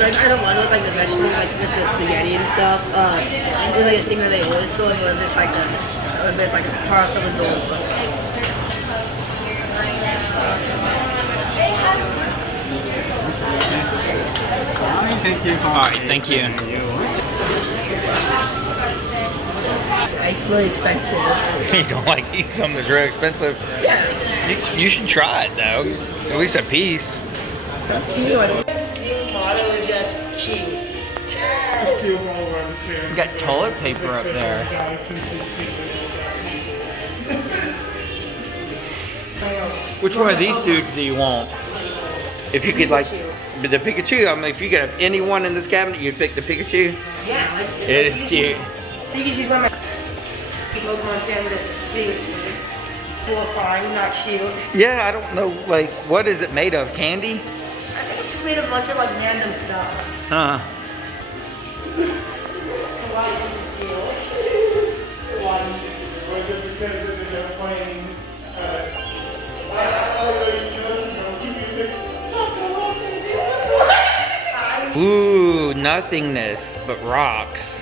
like I don't want it with like the vegetables, like with the spaghetti and stuff. It's like a thing that they always throw, but if it's like a pasta risotto. Thank you. Alright, thank you. Like really expensive. You don't like eat something that's really expensive? Yeah. You should try it though. At least a piece. Fuck you. I don't. This new motto is just cheap. You got toilet paper up there. Which one of these dudes do you want? If you could like the Pikachu, I mean if you could have anyone in this cabinet, you'd pick the Pikachu? Yeah. Like, It is cute. Pikachu's one of my Pokemon favorite things. 4 or 5, not cute. Yeah, I don't know, like, what is it made of? Candy? I think it's just made of a bunch of like random stuff. Huh. Ooh, nothingness but rocks.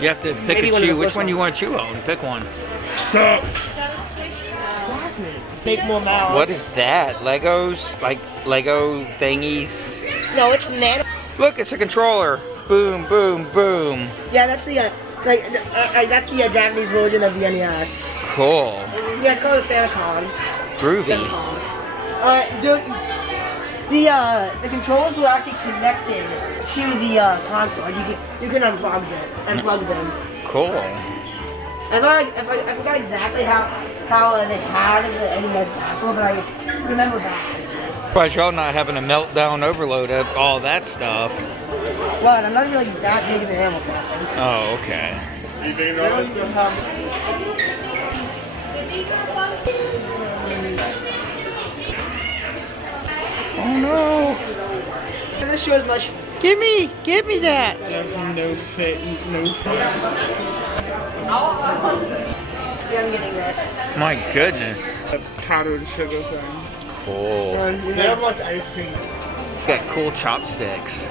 You have to pick a chew. Which one do you want to chew on? Pick one. Stop. Make more mouths. What is that? Legos? Like Lego thingies? No, it's nano. Look, it's a controller. Boom, boom, boom. Yeah, that's the that's the Japanese version of the NES. Cool. Yeah, it's called the Famicom. Groovy. The controllers were actually connected to the console. You can unplug them. Cool. I forgot exactly how they had the NES console, but I remember that. But y'all not having a meltdown overload of all that stuff. But I'm not really that big into Animal Crossing. Oh, okay. Oh no! This show is much. Give me that! No fit, no fit. Yeah, I'm getting this. My goodness. A powdered sugar thing. Cool. They have like ice cream. Got cool chopsticks.